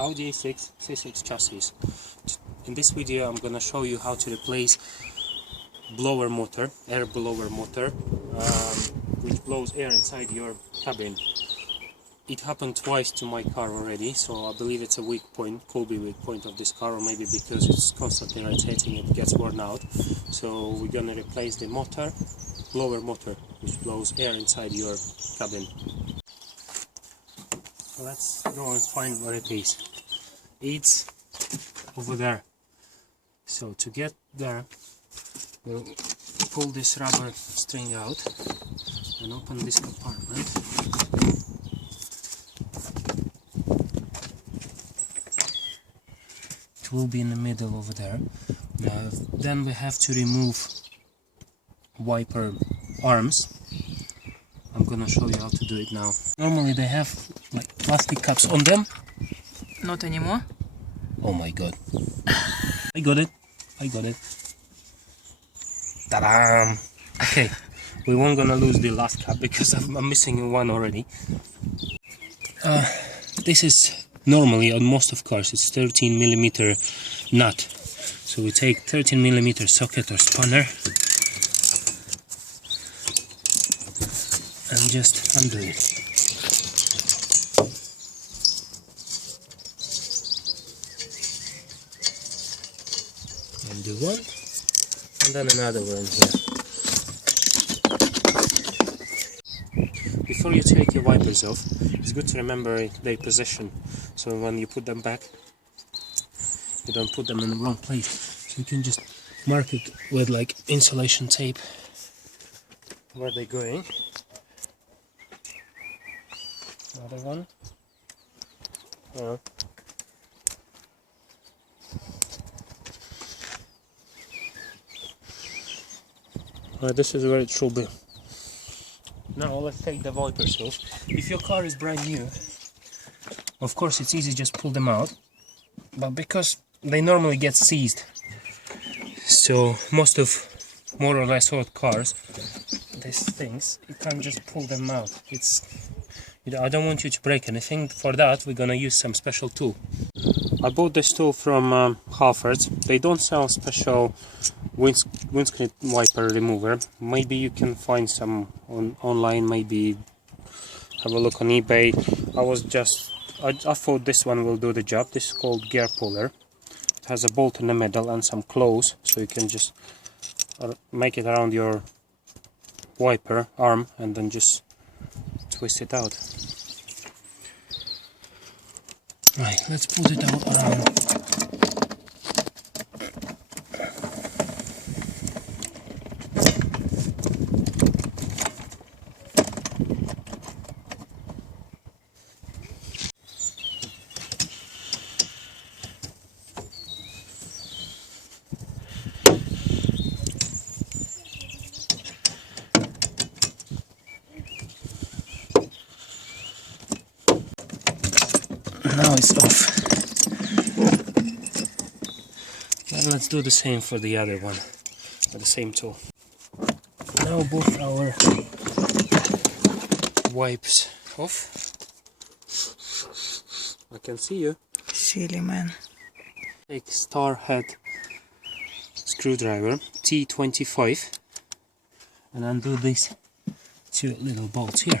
Audi A6 C6 chassis. In this video I'm gonna show you how to replace blower motor, air blower motor, which blows air inside your cabin. It happened twice to my car already, so I believe it's a weak point, could be weak point of this car, or maybe because it's constantly rotating it gets worn out. So we're gonna replace the motor, blower motor, which blows air inside your cabin. Let's go and find what it is. It's over there. So to get there, we'll pull this rubber string out and open this compartment. It will be in the middle over there. Then we have to remove wiper arms. I'm gonna show you how to do it now. Normally they have like plastic caps on them. Not anymore. Oh my god. I got it. Ta-da! Okay, we weren't gonna lose the last cap because I'm missing one already. This is normally on most of cars it's 13mm nut. So we take 13mm socket or spanner and just undo it. Undo one, and then another one here. Before you take your wipers off, it's good to remember their position, so when you put them back, you don't put them in the wrong place. So you can just mark it with like insulation tape where they're going. Another one. This is where it should be. Now let's take the wipers off. If your car is brand new, of course it's easy, just pull them out. But because they normally get seized, so most of more or less old cars, these things, you can't just pull them out. I don't want you to break anything. For that we're gonna use some special tool. I bought this tool from Halfords. They don't sell special windscreen wiper remover. Maybe you can find some online, maybe have a look on eBay. I thought this one will do the job. This is called gear puller. It has a bolt in the middle and some claws, so you can just make it around your wiper arm and then just twist it out. Right, let's put it out around. Now it's off. And let's do the same for the other one with the same tool. Now both our wipes off. I can see you. Silly man. Take star head screwdriver T25 and undo these two little bolts here.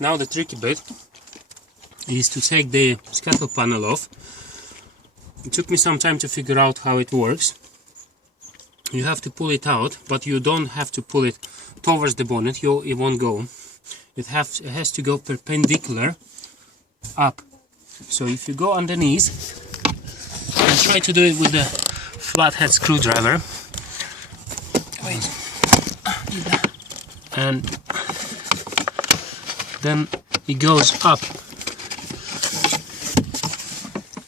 Now the tricky bit is to take the scuttle panel off. It took me some time to figure out how it works. You have to pull it out, but you don't have to pull it towards the bonnet, it won't go. It has to go perpendicular up. So if you go underneath and try to do it with the flathead screwdriver, and then it goes up.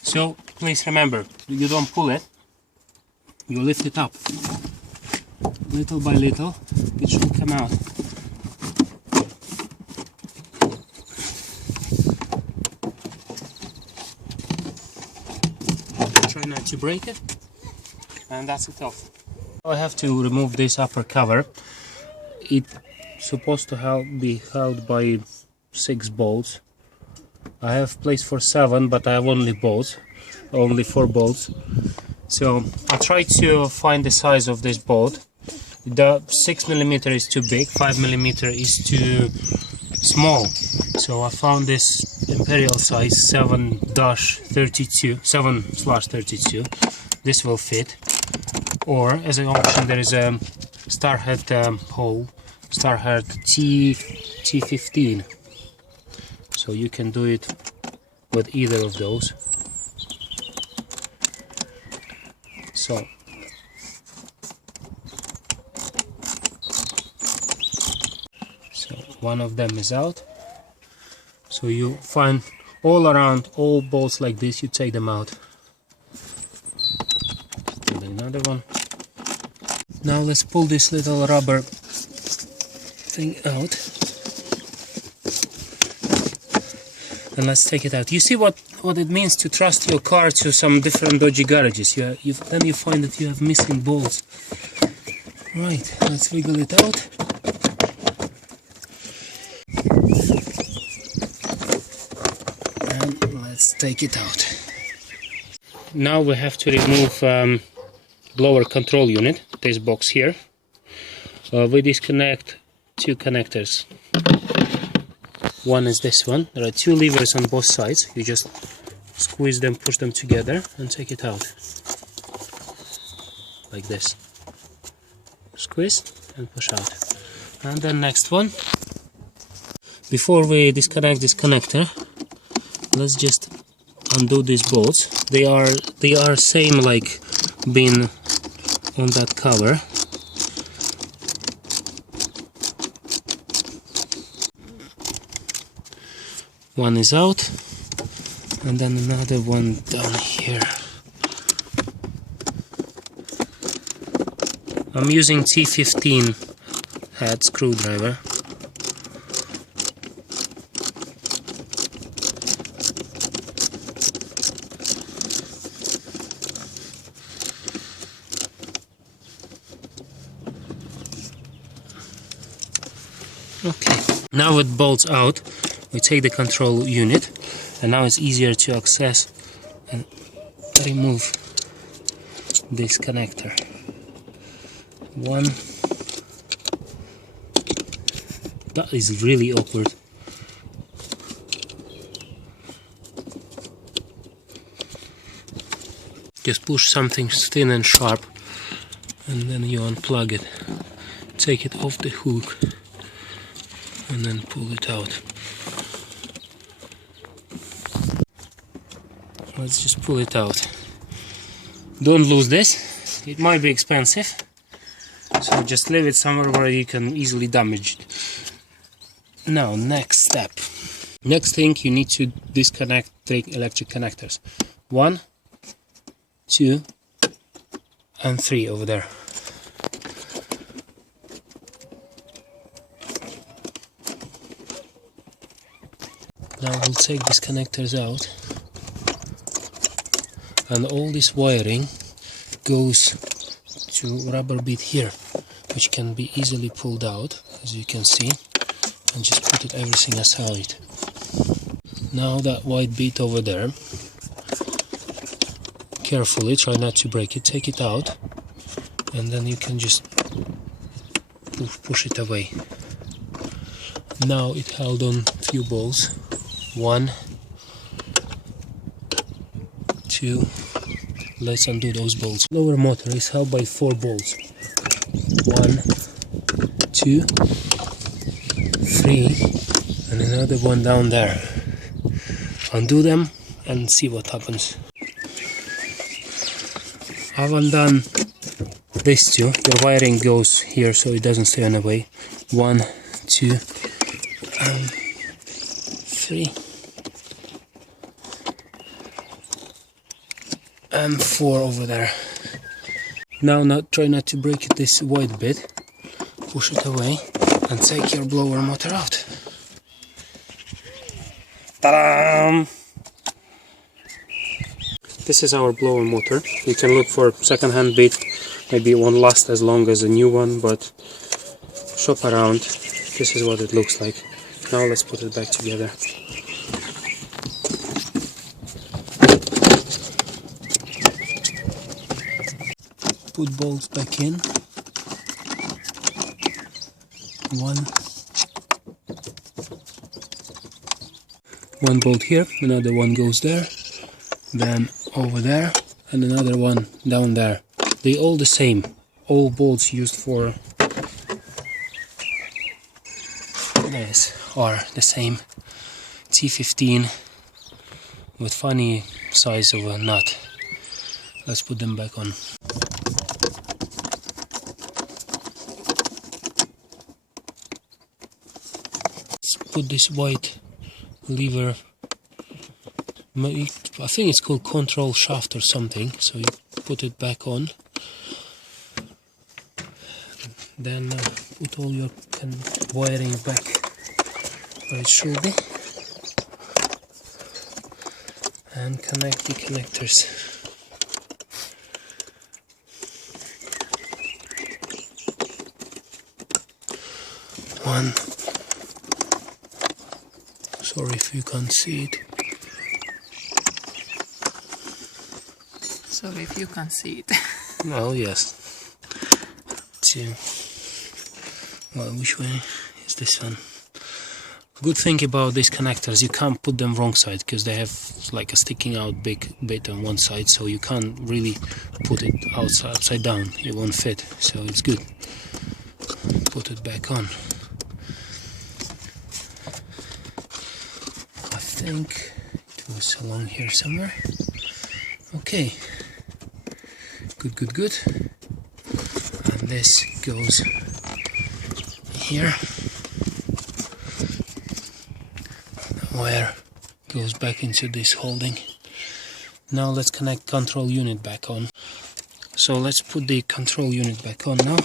So please remember, you don't pull it, you lift it up. Little by little, it should come out. not to break it, and that's it off. I have to remove this upper cover. It's supposed to be held by 6 bolts. I have place for 7, but I have only 4 bolts. So I tried to find the size of this bolt. The 6mm is too big, 5mm is too small. So I found this imperial size 7/32. This will fit. Or as an option, there is a starhead hole, starhead T15. So you can do it with either of those. So one of them is out. So you find all around all bolts like this, you take them out. Pull another one. Now let's pull this little rubber thing out. And let's take it out. You see what it means to trust your car to some different dodgy garages. Then you find that you have missing bolts. Right, let's wiggle it out. And let's take it out. Now we have to remove blower control unit, this box here. We disconnect 2 connectors. One is this one. There are 2 levers on both sides. You just squeeze them, push them together and take it out. Like this. Squeeze and push out. And then next one. Before we disconnect this connector, let's just undo these bolts. They are same like being on that cover. One is out, and then another one down here. I'm using T15 head screwdriver. Okay, now with bolts out, we take the control unit, and now it's easier to access and remove this connector. One. That is really awkward. Just push something thin and sharp, and then you unplug it. Take it off the hook, and then pull it out. Let's just pull it out. Don't lose this. It might be expensive, so just leave it somewhere where you can easily damage it. Now, next step. Next thing, you need to disconnect 3 electric connectors. 1, 2, and 3 over there. Now we'll take these connectors out, and all this wiring goes to rubber bit here, which can be easily pulled out, as you can see, and just put everything aside. Now that white bit over there, carefully, try not to break it, take it out, and then you can just push it away. Now it held on few bolts. 1, 2, let's undo those bolts. Lower motor is held by 4 bolts. 1, 2, 3, and another one down there. Undo them and see what happens. I've undone these 2. The wiring goes here so it doesn't stay on the way. 1, 2, and 3. And 4 over there. Now try not to break this white bit. Push it away and take your blower motor out. Ta-da! This is our blower motor. You can look for second-hand bit. Maybe it won't last as long as a new one, but shop around. This is what it looks like. Now let's put it back together. Put bolts back in. One bolt here, another one goes there, then over there, and another one down there. They all the same. All bolts used for this are the same. T15 with funny size of a nut. Let's put them back on. Let's put this white lever, I think it's called control shaft or something, so you put it back on, then put all your wiring back where it should be, and connect the connectors. One. Sorry if you can't see it. Sorry if you can't see it. Well, yes. Two. Well, which way is this one? Good thing about these connectors, you can't put them wrong side because they have like a sticking out big bit on one side, so you can't really put it upside down. It won't fit, so it's good. Put it back on. I think it was along here somewhere. Okay, good. And this goes here. The wire goes back into this holding. Now let's connect control unit back on. So let's put the control unit back on now.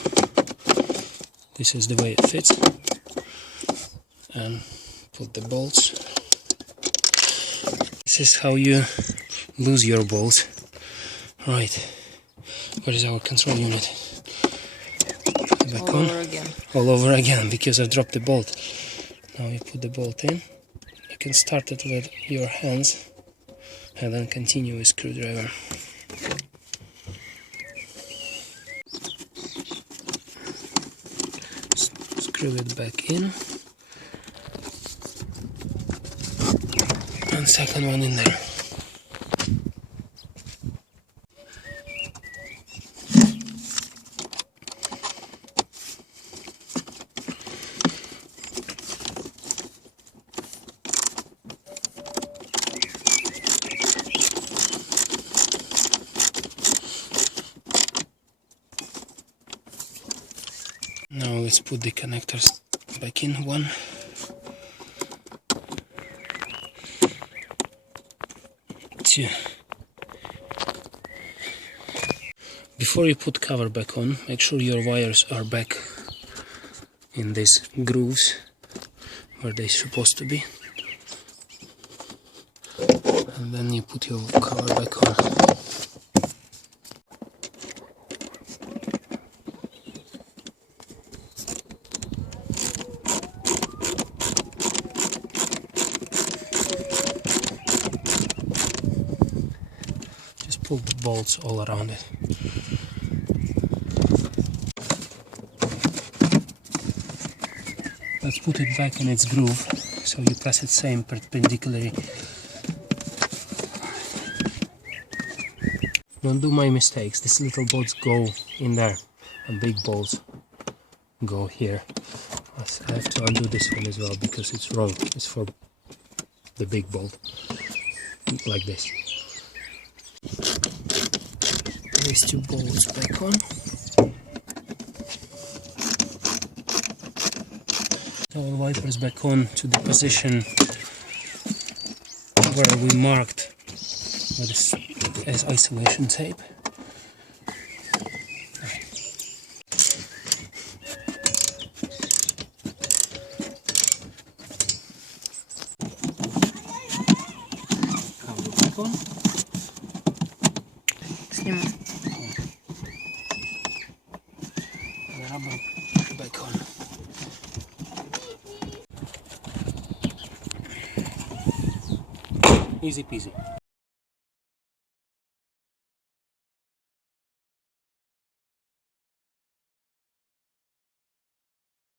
This is the way it fits. And put the bolts. This is how you lose your bolts. Right, where is our control unit? Back all on. over again. All over again, because I dropped the bolt. Now you put the bolt in. You can start it with your hands and then continue with screwdriver. Screw it back in. And second one in there. Now let's put the connectors back in. One. Two. Before you put cover back on, make sure your wires are back in these grooves where they're supposed to be. And then you put your cover back on. Pull the bolts all around it. Let's put it back in its groove, so you press it same perpendicularly. Don't do my mistakes, these little bolts go in there, and big bolts go here. I have to undo this one as well because it's wrong, it's for the big bolt, like this. These two bolts back on. Our wipers back on to the position where we marked with this as isolation tape. Cover back on. сниму. The rubber back on. Easy peasy.